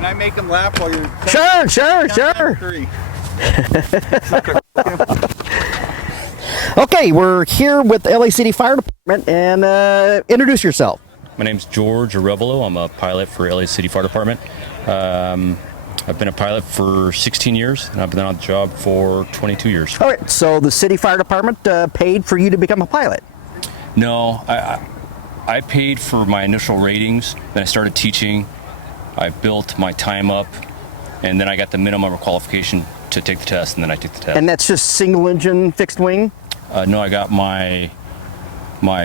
Can I make him laugh while you're... Sure. 3. Okay, we're here with the LA City Fire Department, and introduce yourself. My name's George AREVALO. I'm a pilot for LA City Fire Department. I've been a pilot for 16 years, and I've been on the job for 22 years. All right, so the City Fire Department paid for you to become a pilot? No, I paid for my initial ratings, then I started teaching. I built my time up, and then I got the minimum qualification to take the test, and then I took the test. And that's just single engine, fixed wing? No, I got my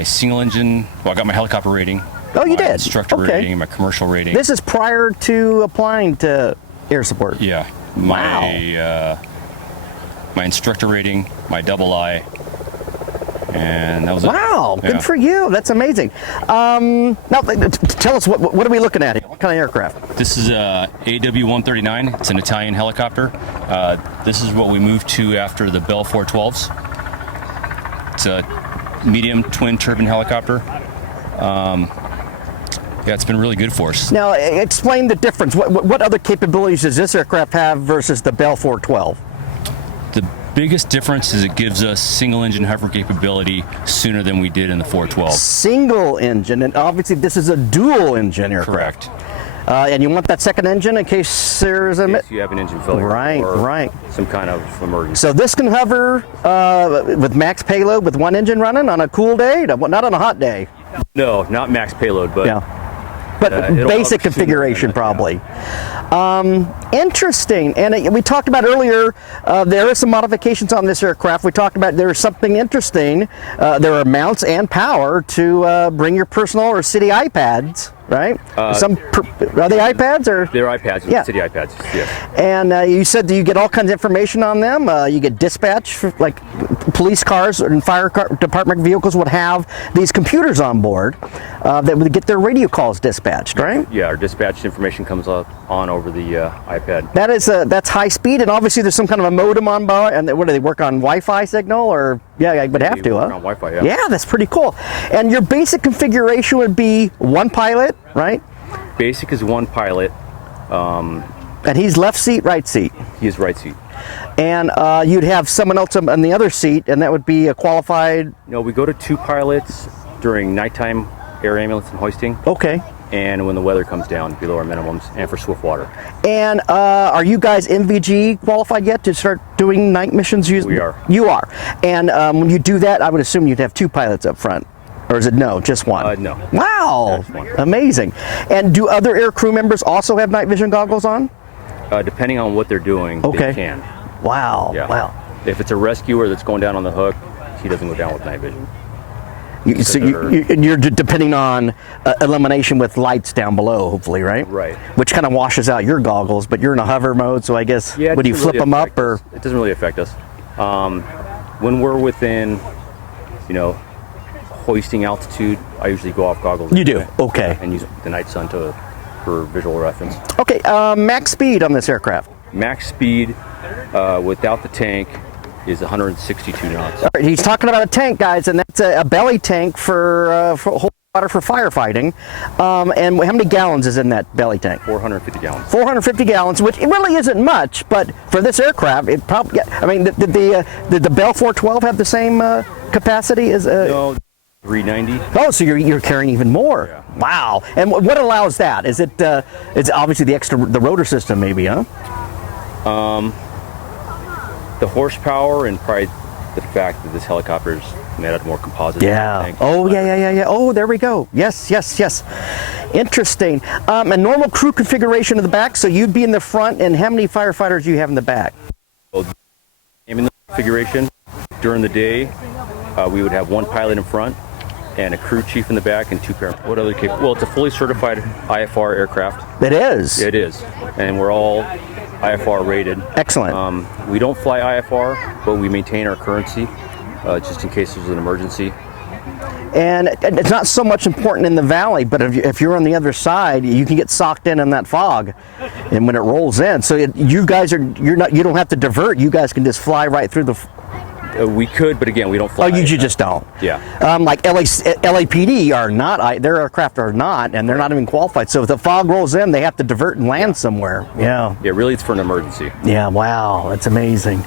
single engine, well, I got my helicopter rating. Oh, you did? Instructor rating, my commercial rating. This is prior to applying to air support? Yeah. Wow. My instructor rating, my double I, and that was it. Wow, good for you. That's amazing. Now, tell us, what are we looking at here? What kind of aircraft? This is a AW139. It's an Italian helicopter. This is what we moved to after the Bell 412s. It's a medium twin turbine helicopter. Yeah, it's been really good for us. Now, explain the difference. What other capabilities does this aircraft have versus the Bell 412? The biggest difference is it gives us single engine hover capability sooner than we did in the 412. Single engine, and obviously this is a dual engine aircraft. Correct. And you want that second engine in case there's a... If you have an engine failure. Right. Some kind of emergency. So this can hover with max payload with one engine running on a cool day? Not on a hot day? No, not max payload, but... Yeah. But basic configuration probably. Interesting. And we talked about earlier, there are some modifications on this aircraft. We talked about there's something interesting. There are mounts and power to bring your personal or city iPads, right? Are they iPads or? They're iPads, yeah. City iPads, yes. And you said that you get all kinds of information on them. You get dispatch, like police cars and fire department vehicles would have these computers on board that would get their radio calls dispatched, right? Yeah, our dispatch information comes on over the iPad. That's high speed, and obviously there's some kind of a modem on board. And what do they work on? Wi-Fi signal, or yeah, I would have to, huh? On Wi-Fi, yeah. Yeah, that's pretty cool. And your basic configuration would be one pilot, right? Basic is one pilot. And he's left seat, right seat. He is right seat. And you'd have someone else on the other seat, and that would be a qualified. No, we go to 2 pilots during nighttime air ambulance and hoisting. Okay. And when the weather comes down below our minimums, and for swift water. And are you guys MVG qualified yet to start doing night missions? We are. You are. And when you do that, I would assume you'd have 2 pilots up front. Or is it no, just one? No. Wow, amazing. And do other air crew members also have night vision goggles on? Depending on what they're doing, they can. Wow, yeah. Wow. If it's a rescuer that's going down on the hook, he doesn't go down with night vision. So you're depending on elimination with lights down below, hopefully, right? Right. Which kind of washes out your goggles, but you're in a hover mode, so I guess, would you flip them up? Or it doesn't really affect us. When we're within, hoisting altitude, I usually go off goggles. You do? Okay. And use the night sun for visual reference. Okay, max speed on this aircraft? Max speed without the tank is 162 knots. All right, he's talking about a tank, guys, and that's a belly tank for water for firefighting. And how many gallons is in that belly tank? 450 gallons. 450 gallons, which it really isn't much, but for this aircraft, it probably. I mean, did the Bell 412 have the same capacity as? No. 390. Oh, so you're carrying even more. Yeah. Wow. And what allows that? Is it? It's obviously the rotor system, maybe, huh? The horsepower and probably the fact that this helicopter is made out of more composite. Yeah. Oh, yeah. Oh, there we go. Yes. Interesting. A normal crew configuration in the back. So you'd be in the front, and how many firefighters do you have in the back? Well, in the configuration during the day, we would have 1 pilot in front and a crew chief in the back and 2 paramedics. What other capabilities? Well, it's a fully certified IFR aircraft. It is? It is. And we're all IFR rated. Excellent. We don't fly IFR, but we maintain our currency just in case there's an emergency. And it's not so much important in the valley, but if you're on the other side, you can get socked in that fog, and when it rolls in, so you guys you don't have to divert. You guys can just fly right through the We could, but again, we don't fly. Oh, you just don't. Yeah. Like LAPD are not. Their aircraft are not, and they're not even qualified. So if the fog rolls in, they have to divert and land somewhere. Yeah. Yeah, really, it's for an emergency. Yeah. Wow, that's amazing.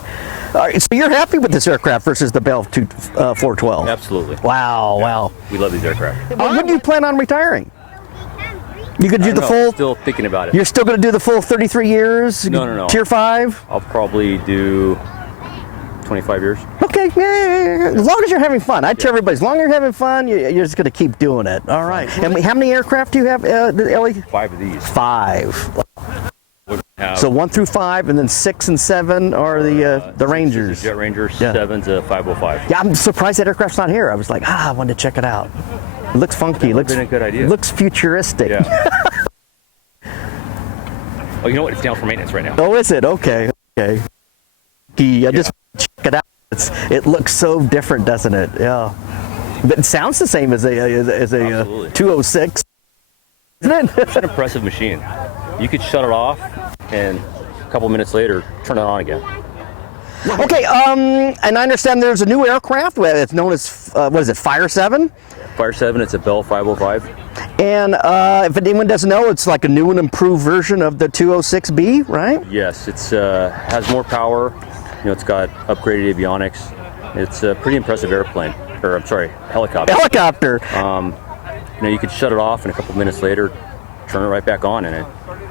All right, so you're happy with this aircraft versus the Bell 412? Absolutely. Wow. Yeah. Wow. We love these aircraft. When do you plan on retiring? You could do the full. Still thinking about it. You're still going to do the full 33 years? No. Tier 5? I'll probably do 25 years. Okay, yeah. As long as you're having fun. I tell everybody, as long as you're having fun, you're just going to keep doing it. All right. And how many aircraft do you have, Ellie? 5 of these. 5. So 1 through 5, and then 6 and 7 are the Rangers. Jet Ranger, Yeah. 7's a 505. Yeah, I'm surprised that aircraft's not here. I was like, I wanted to check it out. It looks funky. That would've been a good idea. Looks futuristic. Yeah. Oh, you know what? It's down for maintenance right now. Oh, is it? Okay. I just check it out. It looks so different, doesn't it? Yeah. But it sounds the same as a 206, isn't it? It's an impressive machine. You could shut it off, and a couple minutes later, turn it on again. Okay. And I understand there's a new aircraft. It's known as what is it? Fire 7. Fire 7. It's a Bell 505. And if anyone doesn't know, it's like a new and improved version of the 206B, right? Yes, it's has more power. You know, it's got upgraded avionics. It's a pretty impressive airplane, or I'm sorry, helicopter. Helicopter. You know, you could shut it off, and a couple minutes later, turn it right back on, and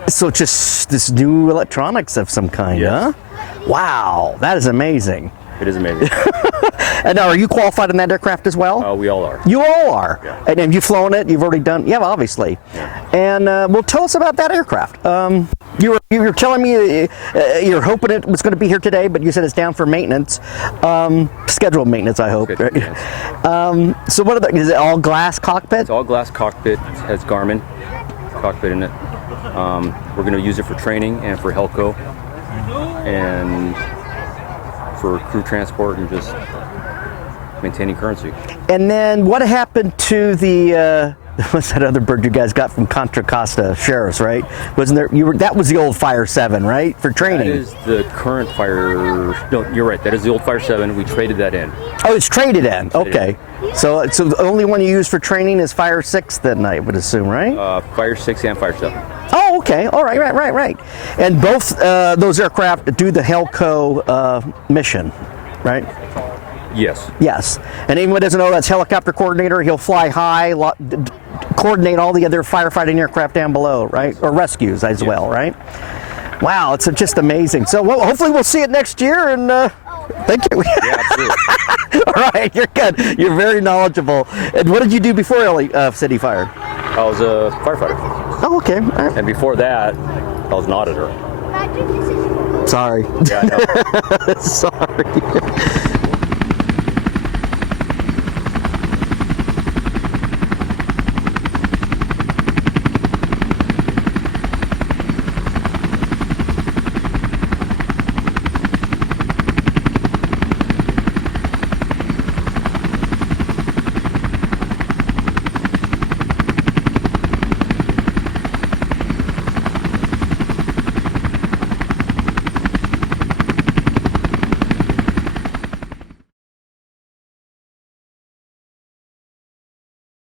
So just this new electronics of some kind, Yes. huh? Wow, that is amazing. it is amazing. And now, are you qualified in that aircraft as well? We all are. You all are. Yeah. And have you flown it? You've already done? Yeah, obviously. Yeah. And well, tell us about that aircraft. You were telling me you're hoping it was going to be here today, but you said it's down for maintenance, scheduled maintenance, I hope. Scheduled maintenance. So what is it? All glass cockpit? It's all glass cockpit. It has Garmin cockpit in it. We're going to use it for training and for Helco and for crew transport and just maintaining currency. And then what happened to the what's that other bird you guys got from Contra Costa Sheriffs, right? Wasn't there? That was the old Fire 7, right, for training? That is the current Fire. No, you're right. That is the old Fire 7. We traded that in. Oh, it's traded in. Okay. So the only one you use for training is Fire 6, then I would assume, right? Fire 6 and Fire 7. Oh, okay. All right, right. And both those aircraft do the Helco mission, right? Yes. Yes. And anyone who doesn't know, that's helicopter coordinator. He'll fly high, coordinate all the other firefighting aircraft down below, right? Or rescues as well, right? Wow, it's just amazing. So hopefully we'll see it next year, and thank you. Yeah, absolutely. All right, you're good. You're very knowledgeable. And what did you do before City Fire? I was a firefighter. Oh, okay. All right. And before that, I was an auditor. Sorry. Yeah, I know. Sorry.